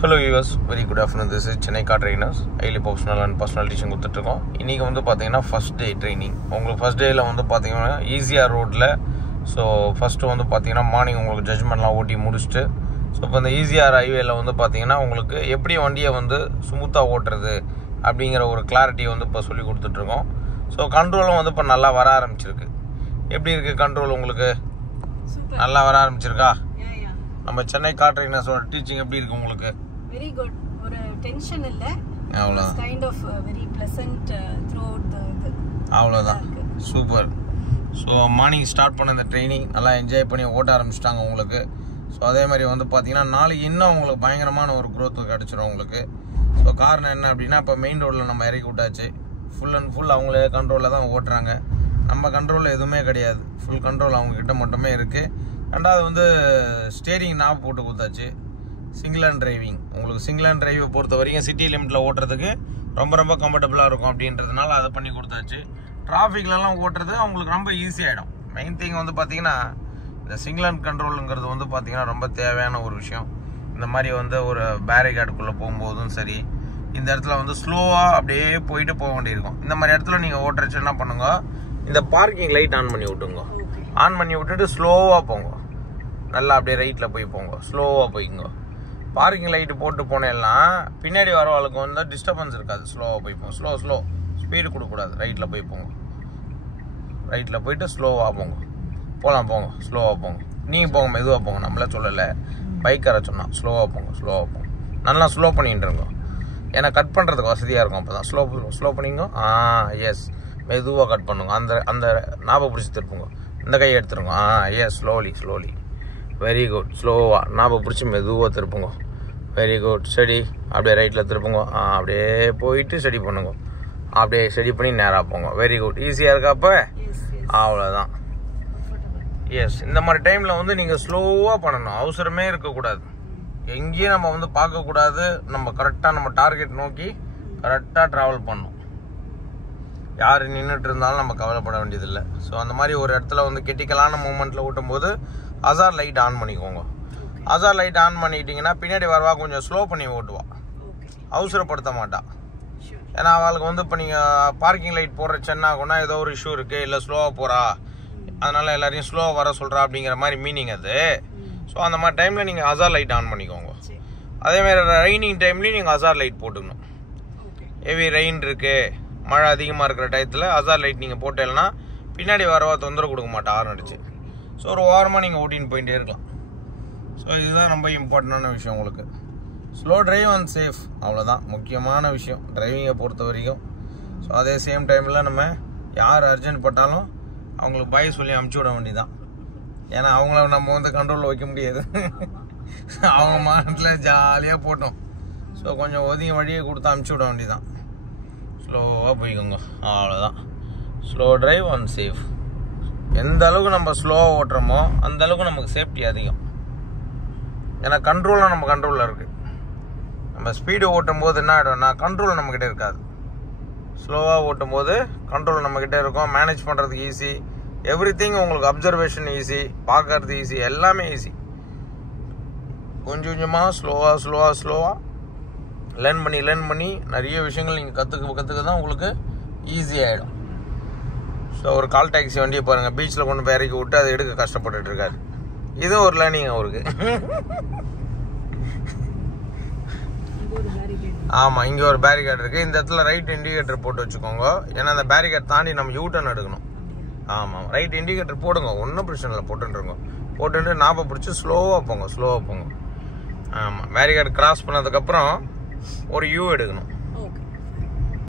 Hello viewers, very good afternoon. This is Chennai Car Trainers, highly professional and personal teaching கொடுத்துட்ருக்கோம். இன்றைக்கி வந்து பார்த்தீங்கன்னா first day training. உங்களுக்கு first டேயில் வந்து பார்த்தீங்கன்னா ஈஸியாக ரோட்டில். ஸோ ஃபஸ்ட்டு வந்து பார்த்தீங்கன்னா மார்னிங் உங்களுக்கு ஜட்ஜ்மெண்ட்லாம் ஓட்டி முடிச்சுட்டு ஸோ இப்போ இந்த ஈஸிஆர் ஹைவேயில் வந்து பார்த்தீங்கன்னா உங்களுக்கு எப்படி வண்டியை வந்து ஸ்மூத்தாக ஓட்டுறது அப்படிங்கிற ஒரு கிளாரிட்டியை வந்து இப்போ சொல்லி கொடுத்துட்ருக்கோம். ஸோ கண்ட்ரோலும் வந்து இப்போ நல்லா வர ஆரம்பிச்சிருக்கு. எப்படி இருக்குது கண்ட்ரோல் உங்களுக்கு? நல்லா வர ஆரம்பிச்சிருக்கா? நம்ம சென்னை கார் ட்ரைனர்ஸோட டீச்சிங் எப்படி இருக்கு உங்களுக்கு? Very good. ஒரு டென்ஷன் இல்ல. அவ்வளவுதான். Kind of very pleasant throughout the அவ்வளவுதான். சூப்பர். ஸோ மார்னிங் ஸ்டார்ட் பண்ண இந்த ட்ரைனிங் நல்லா என்ஜாய் பண்ணி ஓட்ட ஆரம்பிச்சிட்டாங்க உங்களுக்கு. ஸோ அதே மாதிரி வந்து பார்த்தீங்கன்னா நாளைக்கு இன்னும் உங்களுக்கு பயங்கரமான ஒரு க்ரோத் கிடச்சிரும் உங்களுக்கு. ஸோ காரணம் என்ன அப்படின்னா இப்போ மெயின் ரோடில் நம்ம இறக்கி விட்டாச்சு. ஃபுல் அண்ட் ஃபுல் அவங்களே கண்ட்ரோலில் தான் ஓட்டுறாங்க. நம்ம கண்ட்ரோலில் எதுவுமே கிடையாது. ஃபுல் கண்ட்ரோல் அவங்கக்கிட்ட மட்டுமே இருக்குது. ரெண்டாவது வந்து ஸ்டேரிங் நாப் போட்டு கொடுத்தாச்சு. Single hand driving. உங்களுக்கு சிங்கிள் ஹேண்ட் டிரைவை பொறுத்த வரைக்கும் சிட்டி லிமிட்டில் ஓட்டுறதுக்கு ரொம்ப ரொம்ப கம்ஃபர்டபுளாக இருக்கும் அப்படின்றதுனால அதை பண்ணி கொடுத்தாச்சு. டிராஃபிக்லலாம் ஓட்டுறது அவங்களுக்கு ரொம்ப ஈஸியாகிடும். மெயின் திங் வந்து பார்த்திங்கன்னா இந்த சிங்கிள் ஹேண்ட் கண்ட்ரோலுங்கிறது வந்து பார்த்திங்கன்னா ரொம்ப தேவையான ஒரு விஷயம். இந்த மாதிரி வந்து ஒரு பேரிகார்டுக்குள்ளே போகும்போதும் சரி, இந்த இடத்துல வந்து ஸ்லோவாக அப்படியே போயிட்டு போக வேண்டியிருக்கும். இந்த மாதிரி இடத்துல நீங்கள் ஓட்டுறச்சு என்ன பண்ணுங்க, இந்த பார்க்கிங் லைட் ஆன் பண்ணி விட்டுங்க. ஆன் பண்ணி விட்டுட்டு ஸ்லோவாக போங்க. நல்லா அப்படியே ரைட்டில் போய் போங்க, ஸ்லோவாக போய்ங்க. பார்க்கிங் லைட்டு போட்டு போனேன்னா பின்னாடி வரவாளுக்கு வந்து டிஸ்டர்பன்ஸ் இருக்காது. ஸ்லோவாக போய் போங்க. ஸ்லோ ஸ்பீடு கொடுக்கக்கூடாது. ரைட்டில் போய் போங்க. ரைட்டில் போயிட்டு ஸ்லோவாக போங்க. போங்க ஸ்லோவாக போங்க. நீங்கள் போங்க, மெதுவாக போங்க. நம்மளே சொல்லலை, பைக்கரை சொன்னால் ஸ்லோவாக போங்க. நல்லா ஸ்லோ பண்ணிட்டு இருங்க. ஏன்னா கட் பண்ணுறதுக்கு வசதியாக இருக்கும். அப்போ தான் ஸ்லோ பண்ணிங்க. எஸ், மெதுவாக கட் பண்ணுங்க. அந்த நாபை பிடிச்சி திருப்புங்க. இந்த கையை எடுத்துருங்க. Yes, slowly. Very good. ஸ்லோவாக நாபை பிடிச்சி மெதுவாக திருப்புங்க. Very good. ஸ்டடி. அப்படியே ரைட்டில் திருப்புங்க. அப்படியே போயிட்டு ஸ்டடி பண்ணுங்க. அப்படியே ஸ்டடி பண்ணி நேராக போங்க. Very good. ஈஸியாக இருக்கா அப்போ? அவ்வளோதான். எஸ், இந்த மாதிரி டைமில் வந்து நீங்கள் ஸ்லோவாக பண்ணணும். அவசரமே இருக்கக்கூடாது. எங்கேயும் நம்ம வந்து பார்க்கக்கூடாது. நம்ம கரெக்டாக நம்ம டார்கெட் நோக்கி கரெக்டாக ட்ராவல் பண்ணணும். யார் நின்றுட்டு இருந்தாலும் நம்ம கவலைப்பட வேண்டியதில்லை. ஸோ அந்த மாதிரி ஒரு இடத்துல வந்து கிரிட்டிக்கலான மூமெண்ட்டில் ஓட்டும் போது ஹசார்ட் லைட் ஆன் பண்ணிக்கோங்க. ஹசார்ட் லைட் ஆன் பண்ணிட்டீங்கன்னா பின்னாடி வரவா கொஞ்சம் ஸ்லோ பண்ணி ஓட்டுவா, அவசரப்படுத்த மாட்டா. ஏன்னா அவளுக்கு வந்து இப்போ நீங்கள் பார்க்கிங் லைட் போடுற சென்னாகுன்னா ஏதோ ஒரு இஷ்யூ இருக்குது, இல்லை ஸ்லோவாக போகிறா, அதனால் எல்லாரையும் ஸ்லோவாக வர சொல்கிறா அப்படிங்கிற மாதிரி மீனிங் அது. ஸோ அந்த மாதிரி டைமில் நீங்கள் ஹசார்ட் லைட் ஆன் பண்ணிக்கோங்க. அதேமாதிரி ரெய்னிங் டைம்லேயும் நீங்கள் ஹசார்ட் லைட் போட்டுக்கணும். ஹெவி ரெயின் இருக்குது, மழை அதிகமாக இருக்கிற டயத்தில் ஹசார்ட் லைட் நீங்கள் போட்டேன்னா பின்னாடி வரவா தொந்தரவு கொடுக்க மாட்டா ஹார்ன் அடிச்சு. ஸோ ஒரு ஓரமாக நீங்கள் ஓட்டின்னு போயிட்டே இருக்கலாம். ஸோ இதுதான் ரொம்ப இம்பார்ட்டண்டான விஷயம் உங்களுக்கு. ஸ்லோ டிரைவ் அண்ட் சேஃப், அவ்வளோதான் முக்கியமான விஷயம் டிரைவிங்கை பொறுத்த வரைக்கும். ஸோ அதே சேம் டைமில் நம்ம யார் அர்ஜென்ட் பட்டாலும் அவங்களுக்கு பாய் சொல்லி அமுச்சு விட வேண்டியதான். ஏன்னா அவங்கள நம்ம வந்து கண்ட்ரோலில் வைக்க முடியாது. அவங்க மாட்டில் ஜாலியாக போட்டோம். ஸோ கொஞ்சம் ஒதுங்கி வழியை கொடுத்து அமுச்சு விட வேண்டியதான். ஸ்லோவாக போய்க்கோங்க, அவ்வளோதான். Slow drive and safe. எந்த அளவுக்கு நம்ம ஸ்லோவாக ஓட்டுறோமோ அந்த அளவுக்கு நமக்கு சேஃப்டி அதிகம். ஏன்னா கண்ட்ரோலாக நம்ம கண்ட்ரோலில் இருக்குது. நம்ம ஸ்பீடு ஓட்டும் போது என்ன ஆகிடும்னா கண்ட்ரோல் நம்மக்கிட்ட இருக்காது. ஸ்லோவாக ஓட்டும் போது கண்ட்ரோல் நம்மக்கிட்ட இருக்கும். மேனேஜ் பண்ணுறதுக்கு ஈஸி. எவ்ரிதிங் உங்களுக்கு அப்சர்வேஷன் ஈஸி, பார்க்கறது ஈஸி, எல்லாமே ஈஸி. கொஞ்சம் கொஞ்சமாக ஸ்லோவாக லேர்ன் பண்ணி நிறைய விஷயங்கள் நீங்கள் கற்றுக்க தான் உங்களுக்கு ஈஸியாகிடும். ஸோ ஒரு கால் டாக்ஸி வண்டியை பாருங்கள், பீச்சில் கொண்டு போய் இறக்கி விட்டு அதை எடுக்க கஷ்டப்பட்டுட்டு இருக்காரு. இதுவும் ஒரு லேர்னிங் அவருக்கு. ஆமாம், இங்கே ஒரு பேரிகார்டு இருக்குது. இந்த இடத்துல ரைட் இண்டிகேட்டர் போட்டு வச்சுக்கோங்க. ஏன்னா அந்த பேரிகார்டு தாண்டி நம்ம யூட்டர்ன் எடுக்கணும். ஆமாம், ரைட் இண்டிகேட்டர் போடுங்க, ஒன்றும் பிரச்சனை இல்லை, போட்டுட்டு நாப்பை பிடிச்சி ஸ்லோவாக போங்க. ஆமாம், பேரிகார்டு கிராஸ் பண்ணதுக்கப்புறம் ஒரு யூ எடுக்கணும்.